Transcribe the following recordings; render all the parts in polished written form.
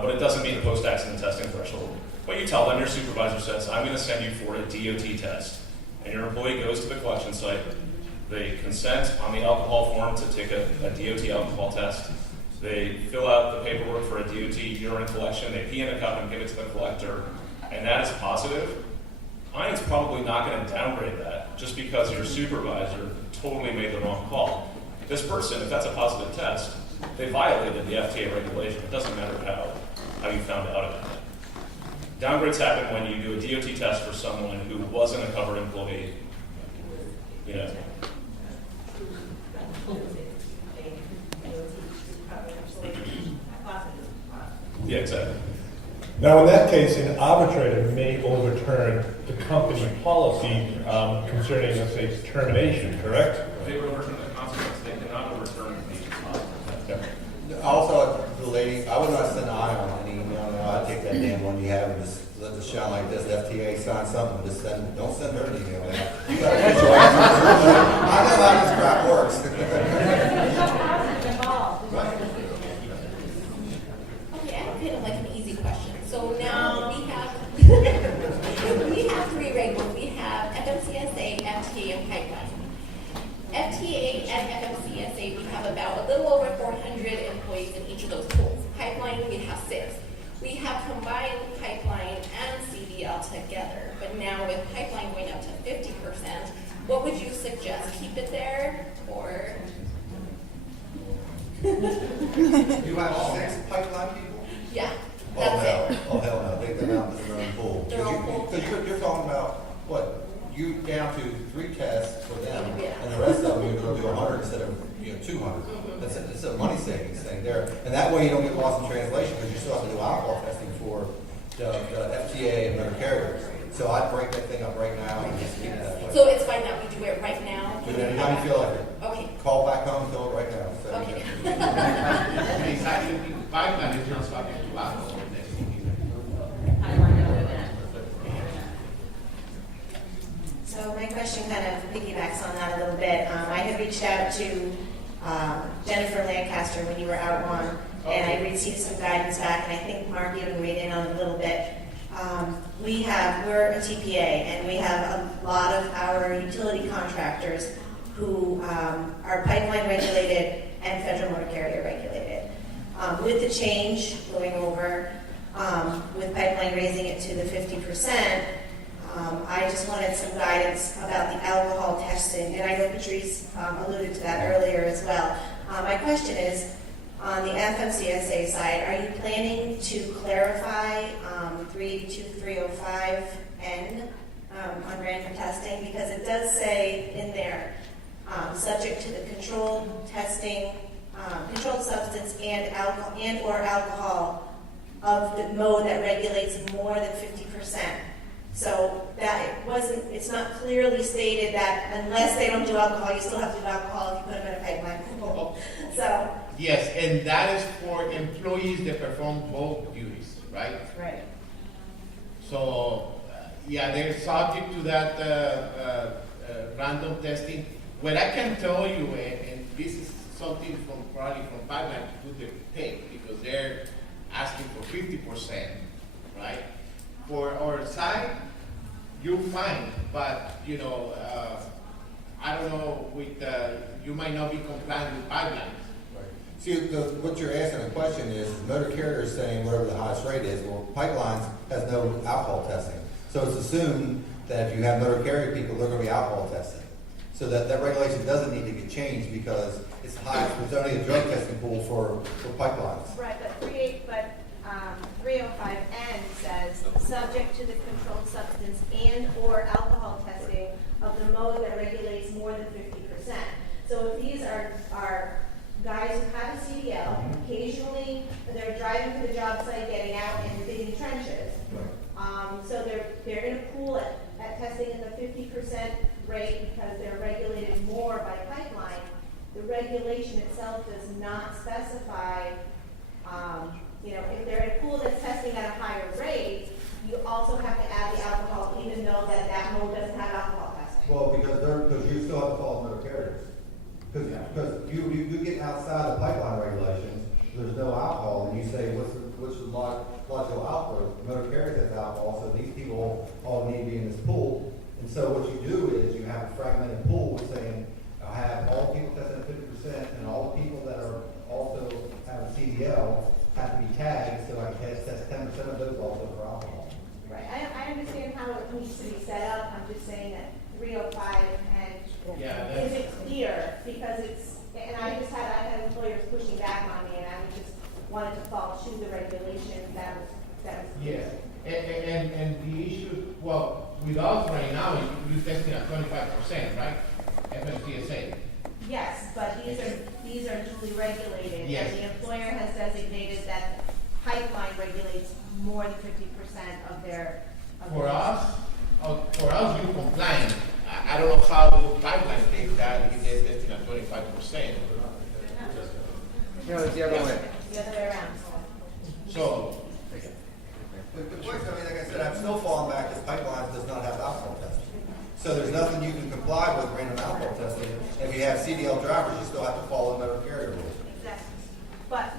but it doesn't meet the post-accident testing threshold. What you tell them, your supervisor says, I'm going to send you for a DOT test. And your employee goes to the collection site. They consent on the alcohol form to take a DOT alcohol test. They fill out the paperwork for a DOT urine collection. They pee in a cup and give it to the collector. And that is positive. ION's probably not going to downgrade that just because your supervisor totally made the wrong call. This person, if that's a positive test, they violated the FTA regulation. It doesn't matter how you found out about it. Downgrades happen when you do a DOT test for someone who wasn't a covered employee. You know. Yeah, exactly. Now, in that case, an arbitrator may overturn the company policy concerning, let's say, termination, correct? They would overturn the consequence. They cannot overturn the Yeah. Also, the lady, I would not send an ION an email. No, I'd take that damn one you have and just let it shine like this. FTA sign something. Just don't send her an email. Man. You got to get your ass. I know how this crap works. Okay, I kind of like an easy question. So now we have we have three regulations. We have FMCSA, FTA, and pipeline. FTA and FMCSA, we have about a little over 400 employees in each of those pools. Pipeline, we have 6. We have combined pipeline and CDL together, but now with pipeline going up to 50%, what would you suggest? Keep it there, or? You have 6 pipeline people? Yeah, Oh that's hell! it. Oh hell no! They're out in their own pool. Their own pool. Because you're talking about what? You down to 3 tests for them, Yeah. and the rest of them you're going to do 100 instead of 200. It's a money savings thing there, and that way you don't get lost in translation because you still have to do alcohol testing for the FTA and motor carriers. So I'd break that thing up right now and just keep it that way. So it's fine that we do it right now? Do it anytime you feel like it. Okay. Call back home, tell it right now. So, Okay. Exactly, pipeline is just subject to alcohol testing. So my question kind of piggybacks on that a little bit. I had reached out to Jennifer Lancaster when you were out one, and I received some guidance back, and I think Mark even weighed in on it a little bit. We're a TPA, and we have a lot of our utility contractors who are pipeline regulated and federal motor carrier regulated. With the change going over, with pipeline raising it to the 50%, I just wanted some guidance about the alcohol testing, and I know Patrice alluded to that earlier as well. My question is, on the FMCSA side, are you planning to clarify 32305N on random testing? Because it does say in there, subject to the controlled testing, controlled substance and or alcohol of the mode that regulates more than 50%. So that it's not clearly stated that unless they don't do alcohol, you still have to do alcohol if you put them in a pipeline pool. So. Yes, and that is for employees that perform both duties, right? Right. So, yeah, they're subject to that random testing. What I can tell you, and this is something probably from pipeline to put the tape, because they're asking for 50%, right? For our side, you'll find, but I don't know. You might not be compliant with pipelines. See, what you're asking the question is motor carriers saying whatever the highest rate is. Well, pipelines has no alcohol testing. So it's assumed that if you have motor carrier people, they're going to be alcohol testing. So that regulation doesn't need to get changed because it's high. There's only a drug testing pool for pipelines. Right, but 305N says, subject to the controlled substance and or alcohol testing of the mode that regulates more than 50%. So if these are guys who have a CDL, occasionally they're driving to the job site, getting out and digging trenches. So they're in a pool at testing at the 50% rate because they're regulated more by pipeline. The regulation itself does not specify, if they're in a pool that's testing at a higher rate, you also have to add the alcohol, even though that mode doesn't have alcohol testing. Well, because you still have to follow motor carriers. Because you get outside the pipeline regulations, there's no alcohol, and you say, what's the logical outgrowth. Motor carriers has alcohol, so these people all need to be in this pool. And so what you do is you have a fragmented pool saying, I have all people tested at 50%, and all the people that are also have a CDL have to be tagged, so I can test 10% of those also for alcohol. Right, I understand how it needs to be set up, I'm just saying that 305 and Yeah, is it clear? Because it's, and I had employers pushing back on me, and I just wanted to follow to the regulations that was. Yes, and the issue, well, with us right now, you're testing at 25%, right? FMCSA. Yes, but these are duly regulated. Yes. And the employer has designated that pipeline regulates more than 50% of their. For us, you compliant. I don't know how the pipeline takes that if they're testing at 25%. No, it's the other way. The other way around. So, The question, I mean, like I said, I'm still falling back to pipelines does not have alcohol testing. So there's nothing you can comply with random alcohol testing. If you have CDL drivers, you still have to follow motor carrier rules. Exactly. But,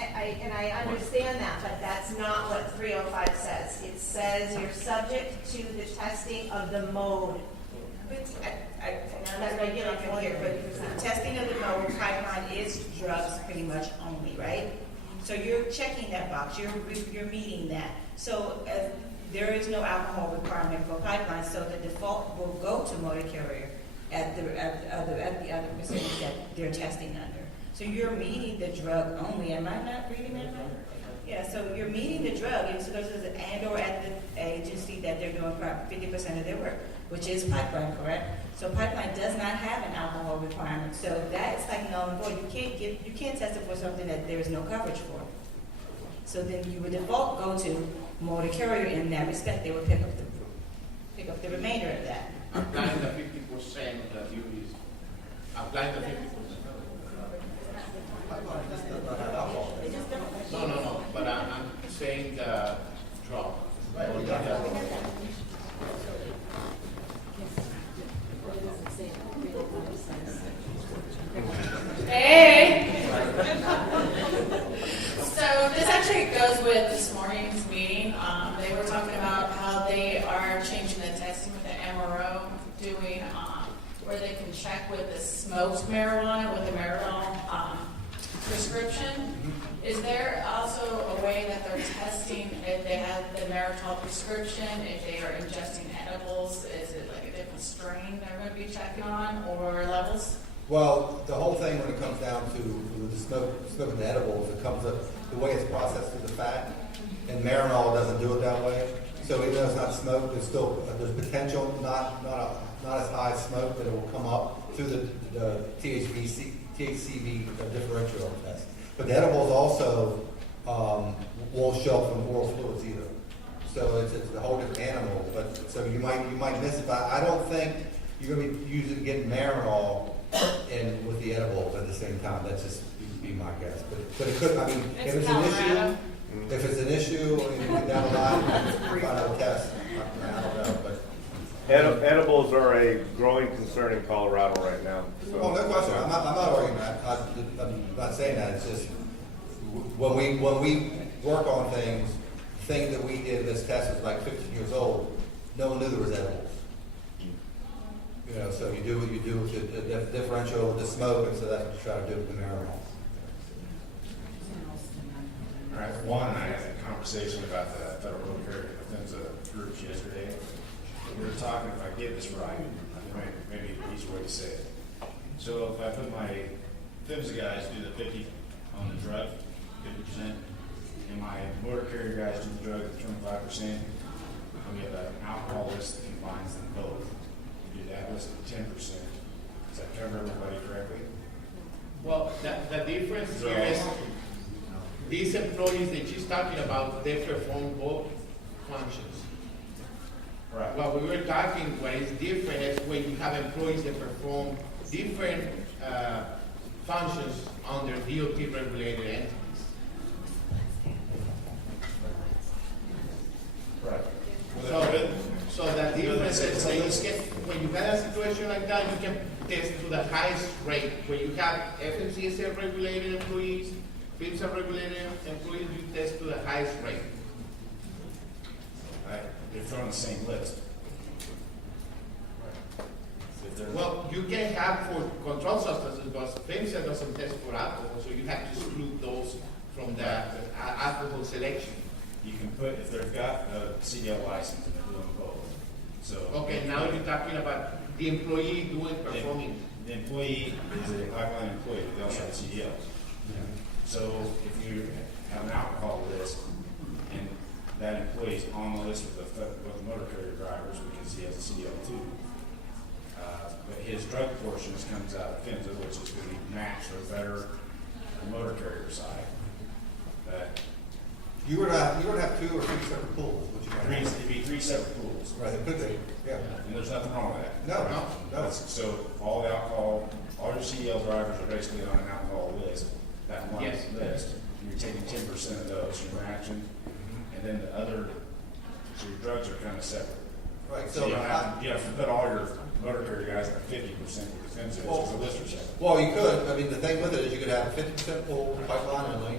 I understand that, but that's not what 305 says. It says you're subject to the testing of the mode. That regulates on here, but the testing of the mode pipeline is drugs pretty much only, right? So you're checking that box, you're meeting that. So there is no alcohol requirement for pipelines, so the default will go to motor carrier at the other percentage that they're testing under. So you're meeting the drug only. Am I not reading that right? Yeah, so you're meeting the drug, and so there's an and/or at the agency that they're doing 50% of their work, which is pipeline, correct? So pipeline does not have an alcohol requirement, so that is like null and void. You can't test it for something that there is no coverage for. So then you would default go to motor carrier in that respect. They would pick up the remainder of that. applying the 50% of the duties, applying the 50%. Pipeline just does not have alcohol. No, but I'm saying the drop. Hey! So this actually goes with this morning's meeting. They were talking about how they are changing the testing with the MRO, doing where they can check with the smoked marijuana with the marijuana prescription. Is there also a way that they're testing if they have the Maritol prescription, if they are ingesting edibles? Is it like a different strain they're going to be checking on, or levels? Well, the whole thing when it comes down to the smoking the edibles, it comes up the way it's processed through the fat, and Marinol doesn't do it that way. So even though it's not smoked, there's still there's potential, not as high smoke, but it will come up through the THCV differential test. But the edibles also won't show up from oral fluids either. So it's a whole different animal. But so you might miss it. But I don't think you're going to be getting Marinol and with the edibles at the same time. That's just be my guess. But it could. I mean, if it's an issue, and you get down the line, find out a test. I don't know, but. Edibles are a growing concern in Colorado right now. So. Oh, no question. I'm not arguing that. I'm not saying that. It's just when we work on things that we did. This test was like 15 years old. No one knew there was edibles. You know, so you do what you do with the differential with the smoke, and so that's what you try to do with the marijuana. All right. Juan and I had a conversation about the Federal Road Carrier Defense groups yesterday. We were talking, if I get this right, maybe an easier way to say it. So if I put my FMCSA guys do the 50 on the drug, 50%, and my motor carrier guys do the drug at 25%, and we have an alcohol list that combines them both. We do that list at 10%. Does that cover everybody correctly? Well, the difference here is these employees that she's talking about, they perform both functions. Right. What we were talking, what is different is when you have employees that perform different functions under DOT regulated entities. Right. So that difference is that when you have a situation like that, you can test to the highest rate. When you have FMCSA regulated employees FMCSA regulated employees, you test to the highest rate. They're thrown on the same list. If they're- Well, you can have for controlled substances, but FMCSA doesn't test for alcohol, so you have to exclude those from the alcohol selection. You can put, if they've got a CDL license and they're doing both, so. Okay, now you're talking about the employee performing. The employee is a pipeline employee, but they also have a CDL. So if you have an alcohol list and that employee's on the list with the motor carrier drivers because he has a CDL too, but his drug portion comes out of FMCSA, which is going to be matched or better on the motor carrier side. You would have 2 or 3 separate pools, which you might have. It'd be 3 separate pools. Right, it could be, yeah. And there's nothing wrong with that. No. So all the alcohol, all your CDL drivers are basically on an alcohol list, that one Yes. list. You're taking 10% of those, you're matching, and then the other, so your drugs are kind of separate. Right, So you have to put all your motor carrier guys at 50% with the FMCSA, which is a list or separate. Well, you could, I mean, the thing with it is you could have a 50% pool pipeline only,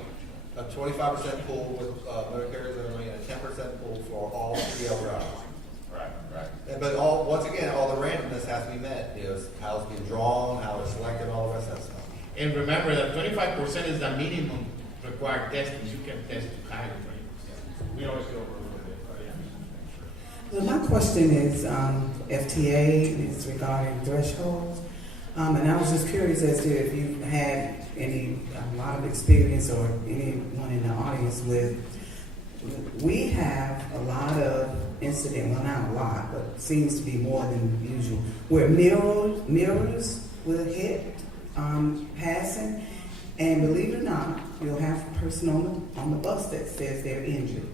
a 25% pool with motor carriers only, and a 10% pool for all CDL drivers. Right. But once again, all the randomness has to be met. How it's being drawn, how it's selected, all the rest of that stuff. And remember that 25% is the minimum required testing. You can test to higher rate. We always go over a little bit, but Well, my question is, FTA is regarding thresholds. And I was just curious as to if you had a lot of experience or anyone in the audience with, we have a lot of incident, well not a lot, but seems to be more than usual, where mirrors will hit passing, and believe it or not, you'll have a person on the bus that says they're injured.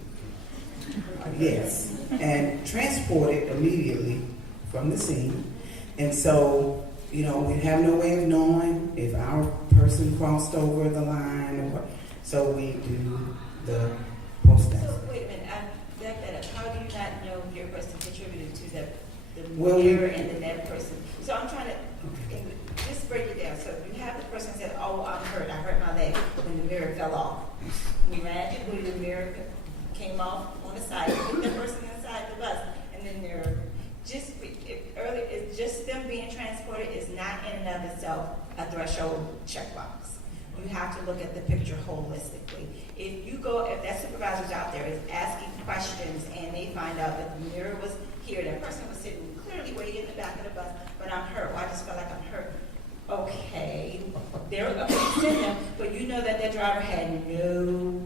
Yes, and transported immediately from the scene. And so, we have no way of knowing if our person crossed over the line or what. So we do the post-test. So wait a minute, I back that up. How do you not know if your person contributed to the Well, mirror and the dead person? So I'm trying to just break it down. So you have the person said, "Oh, I'm hurt. I hurt my leg," when the mirror fell off. You imagine when the mirror came off on the side, put the person inside the bus, and then they're it's just them being transported is not in and of itself a threshold checkbox. You have to look at the picture holistically. If that supervisor's out there is asking questions and they find out that the mirror was here, that person was sitting clearly way in the back of the bus, but I'm hurt. Well, I just felt like I'm hurt. Okay, they're going to send them, but you know that driver had no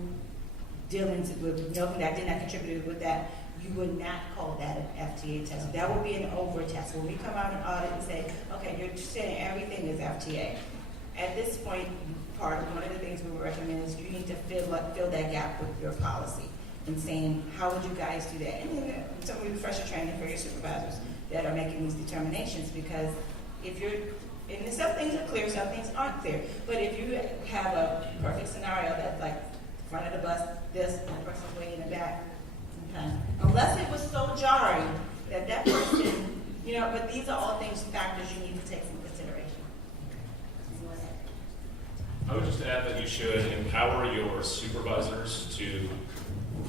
dealings with nothing that did not contribute with that. You would not call that an FTA test. That would be an over test. When we come out and audit and say, okay, you're saying everything is FTA. At this point, one of the things we would recommend is you need to fill that gap with your policy and saying, how would you guys do that? And then some refresher training for your supervisors that are making these determinations, because if you're, and some things are clear, some things aren't clear. But if you have a perfect scenario that's like front of the bus, this, and the person's way in the back, okay. Unless it was so jarring that person, but these are all factors you need to take into consideration. I would just add that you should empower your supervisors to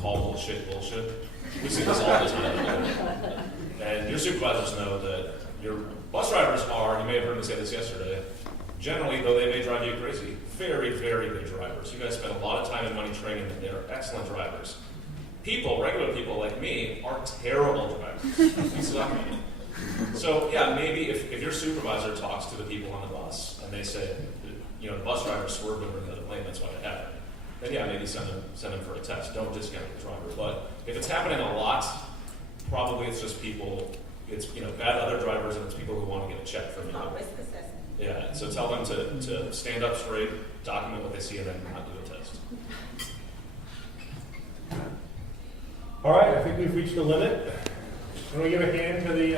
call bullshit. We see this all the time. And your supervisors know that your bus drivers are, you may have heard me say this yesterday, generally, though they may drive you crazy, very, very good drivers. You guys spend a lot of time and money training them. They're excellent drivers. Regular people like me, are terrible drivers. You suck. So, yeah, maybe if your supervisor talks to the people on the bus and they say, the bus driver swerved over the other lane, that's why it happened, then yeah, maybe send them for a test. Don't discount the driver. But if it's happening a lot, probably it's just people, it's bad other drivers, and it's people who want to get a check from you. Risk assessment. Yeah, so tell them to stand up straight, document what they see, and then not do a test. all right, I think we've reached the limit. Can we give a hand to the?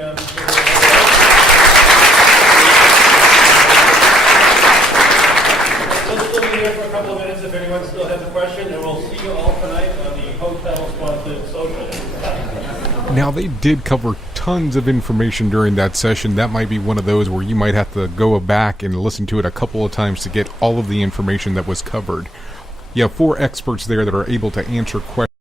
We'll still be here for a couple of minutes if anyone still has a question, and we'll see you all tonight on the hotel-sponsored social. Now, they did cover tons of information during that session. That might be one of those where you might have to go back and listen to it a couple of times to get all of the information that was covered. You have 4 experts there that are able to answer questions